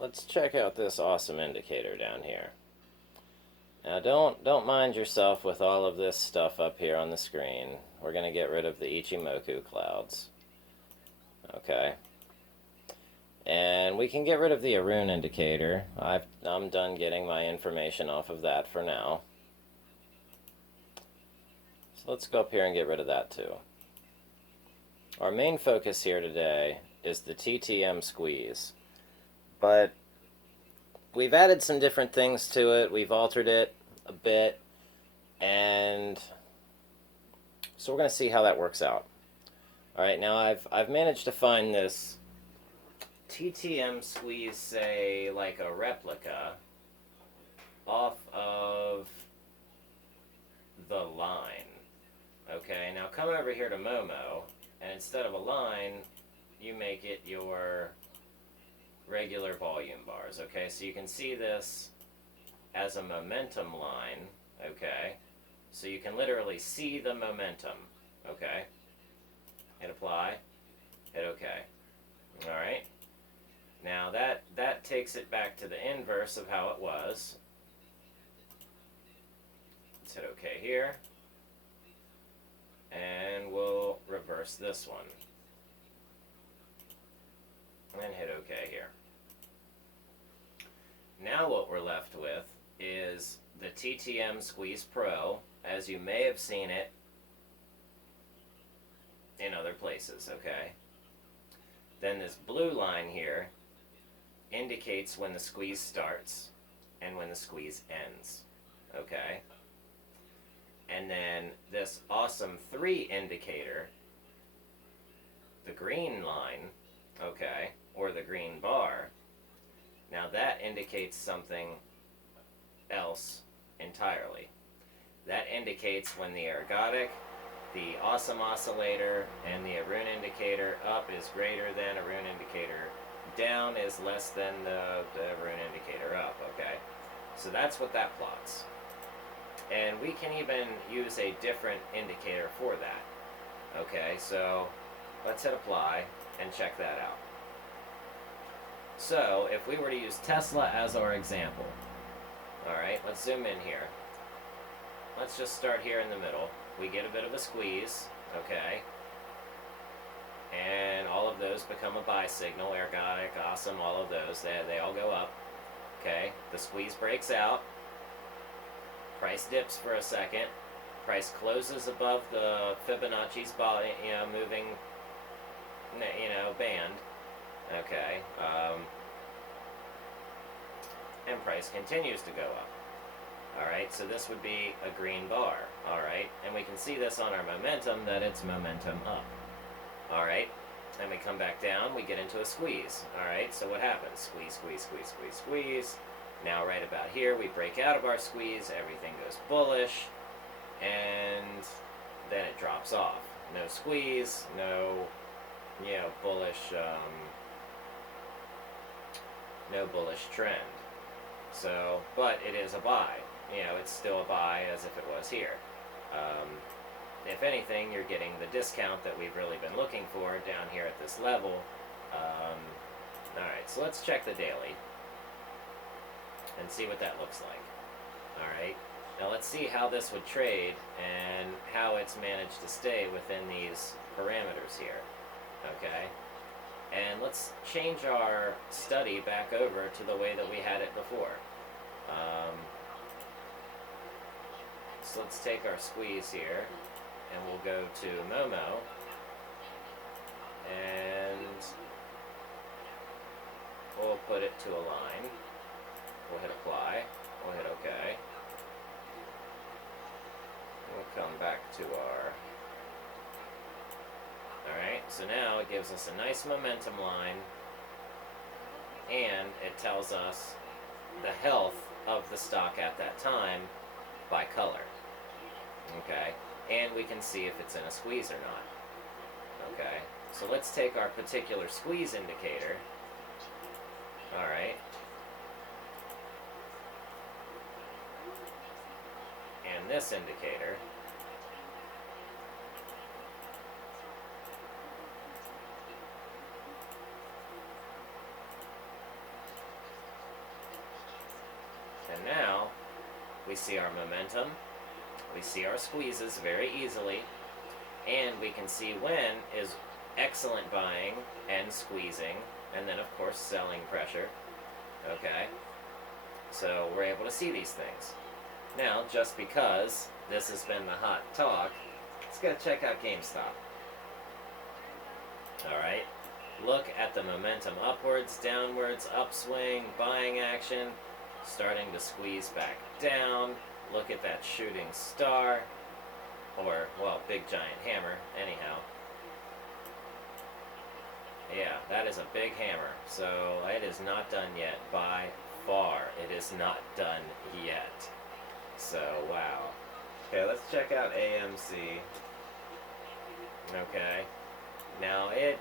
let's check out this awesome indicator down here. Now don't mind yourself with all of this stuff up here on the screen. We're going to get rid of the Ichimoku clouds. Okay. And we can get rid of the Arun indicator. I'm done getting my information off of that for now. So let's go up here and get rid of that too. Our main focus here today is the TTM squeeze. But we've added some different things to it. We've altered it a bit. And so we're going to see how that works out. Alright, now I've managed to find this TTM squeeze, say, like a replica off of the line. Okay, now come over here to Momo, and instead of a line, you make it your regular volume bars. Okay, so you can see this as a momentum line. Okay, so you can literally see the momentum. Okay, hit apply, hit OK. Alright, now that takes it back to the inverse of how it was. Let's hit OK here. And we'll reverse this one. And hit OK here. Now what we're left with is the TTM Squeeze Pro, as you may have seen it in other places, okay? Then this blue line here indicates when the squeeze starts and when the squeeze ends, okay? And then this awesome 3 indicator, the green line, okay, or the green bar, now that indicates something else entirely. That indicates when the ergodic, the awesome oscillator, and the Arun indicator up is greater than Arun indicator down is less than the Arun indicator up, okay? So that's what that plots. And we can even use a different indicator for that. Okay, so let's hit apply and check that out. So if we were to use Tesla as our example, alright, let's zoom in here. Let's just start here in the middle. We get a bit of a squeeze, okay, and all of those become a buy signal, ergodic, awesome, all of those, they all go up, okay, the squeeze breaks out, price dips for a second, price closes above the Fibonacci's moving, band, okay, and price continues to go up. Alright, so this would be a green bar, alright, and we can see this on our momentum that it's momentum up. Alright, and we come back down, we get into a squeeze. Alright, so what happens? Squeeze, squeeze, squeeze, squeeze, squeeze. Now right about here, we break out of our squeeze, everything goes bullish, and then it drops off. No squeeze, no, bullish, no bullish trend. So, but it is a buy. It's still a buy as if it was here. If anything, you're getting the discount that we've really been looking for down here at this level. Alright, so let's check the daily and see what that looks like. Alright, now let's see how this would trade and how it's managed to stay within these parameters here. Okay, and let's change our study back over to the way that we had it before. So let's take our squeeze here, and we'll go to Momo, and we'll put it to a line. We'll hit apply, we'll hit OK. We'll come back to our... Alright, so now it gives us a nice momentum line, and it tells us the health of the stock at that time by color. Okay, and we can see if it's in a squeeze or not. Okay, so let's take our particular squeeze indicator. Alright. And this indicator. now we see our momentum, we see our squeezes very easily, and we can see when is excellent buying and squeezing, and then of course selling pressure. Okay, so we're able to see these things. Now, just because this has been the hot talk, let's go check out Gamestop. Alright, look at the momentum upwards, downwards, upswing, buying action, starting to squeeze back down. Look at that shooting star, or, well, big giant hammer, anyhow. Yeah, that is a big hammer, so it is not done yet, by far. It is not done yet. So, wow. Okay, let's check out AMC. Okay. Now, it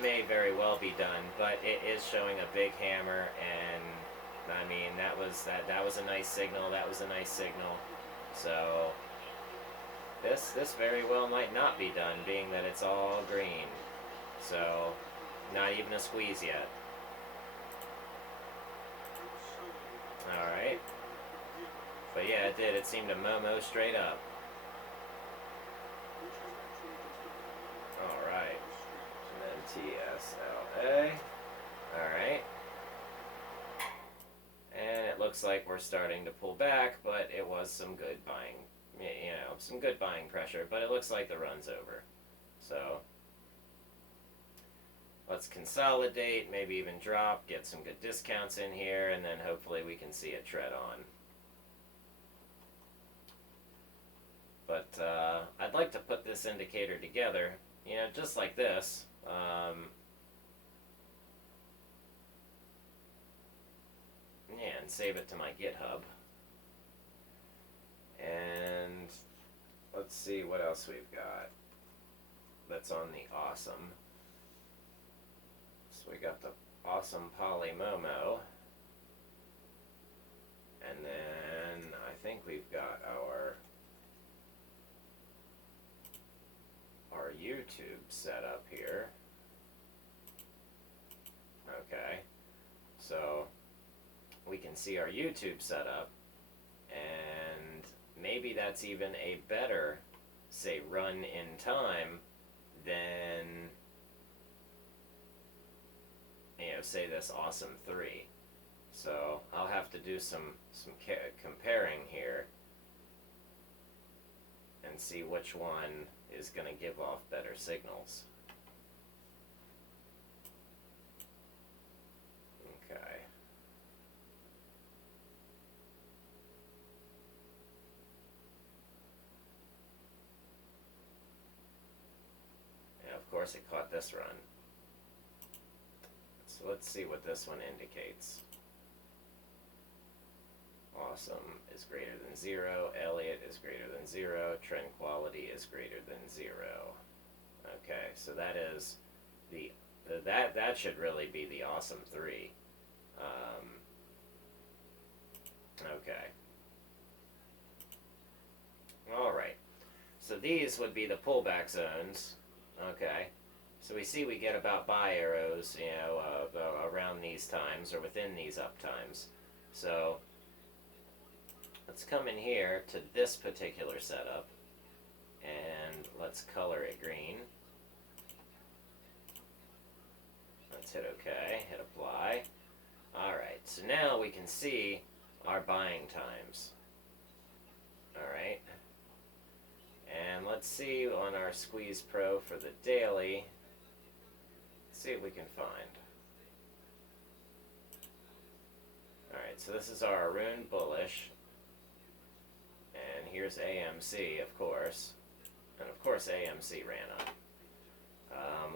may very well be done, but it is showing a big hammer, and, I mean, that was a nice signal, that was a nice signal. So, this very well might not be done, being that it's all green. So, not even a squeeze yet. Alright. But yeah, it did. It seemed to Momo straight up. Alright. And then TSLA. Alright. And it looks like we're starting to pull back, but it was some good buying, some good buying pressure, but it looks like the run's over. So, let's consolidate, maybe even drop, get some good discounts in here, and then hopefully we can see it tread on. But I'd like to put this indicator together, just like this. Yeah, and save it to my GitHub. And let's see what else we've got that's on the awesome. So we got the awesome Polymomo. And then I think we've got our YouTube setup here. Okay. So we can see our YouTube setup, and maybe that's even a better, say, run in time than, say this awesome 3. So I'll have to do some comparing here and see which one is going to give off better signals. Okay. Yeah, of course it caught this run. So let's see what this one indicates. Awesome is greater than 0, Elliott is greater than 0, trend quality is greater than 0. Okay, so that is that should really be the awesome 3. Okay. Alright. So these would be the pullback zones. Okay. So we see we get about buy arrows, around these times or within these up times. So let's come in here to this particular setup, and let's color it green. Let's hit OK, hit apply. Alright, so now we can see our buying times. Alright. And let's see on our Squeeze Pro for the daily. Let's see what we can find. Alright, so this is our Arun bullish. And here's AMC, of course. And of course AMC ran up.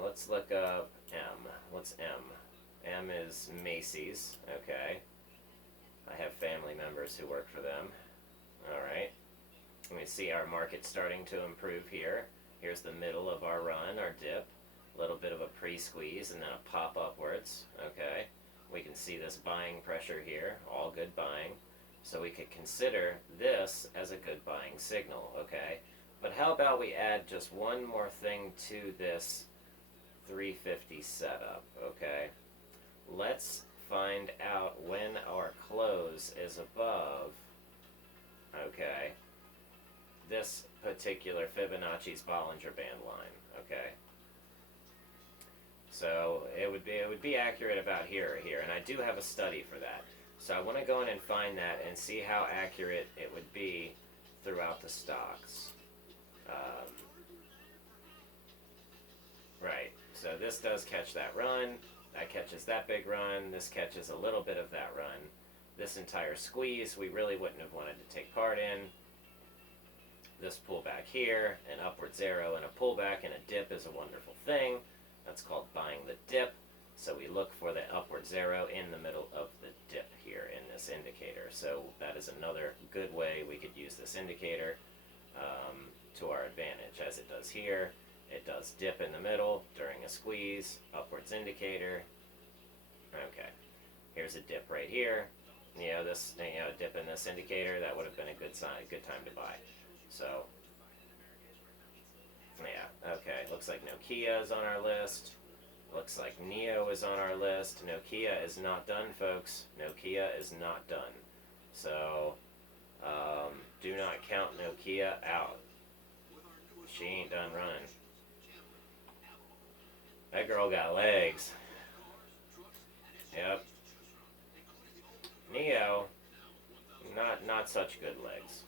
Let's look up M. What's M? M is Macy's. Okay. I have family members who work for them. Alright. And we see our market starting to improve here. Here's the middle of our run, our dip. A little bit of a pre-squeeze and then a pop upwards. Okay. We can see this buying pressure here. All good buying. So we could consider this as a good buying signal. Okay. But how about we add just one more thing to this 350 setup, okay? Let's find out when our close is above, okay, this particular Fibonacci's Bollinger Band line, okay? So it would be accurate about here or here, and I do have a study for that. So I want to go in and find that and see how accurate it would be throughout the stocks. Right, so this does catch that run, that catches that big run, this catches a little bit of that run. This entire squeeze we really wouldn't have wanted to take part in. This pullback here, an upwards arrow and a pullback and a dip is a wonderful thing. That's called buying the dip. So we look for the upwards arrow in the middle of the dip here in this indicator. So that is another good way we could use this indicator to our advantage, as it does here. It does dip in the middle during a squeeze, upwards indicator. Okay, here's a dip right here. This dip in this indicator, that would have been a good sign, good time to buy. So, yeah, okay, looks like Nokia is on our list. Looks like Neo is on our list. Nokia is not done, folks. Nokia is not done. So, do not count Nokia out. She ain't done running. That girl got legs. Yep. Neo, not such good legs.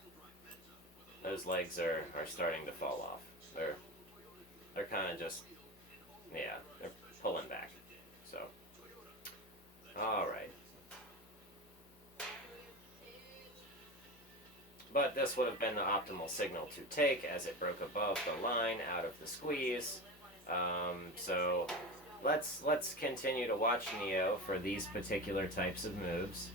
Those legs are starting to fall off. They're kind of just, yeah, they're pulling back. So, all right. But this would have been the optimal signal to take as it broke above the line out of the squeeze. So let's continue to watch Neo for these particular types of moves.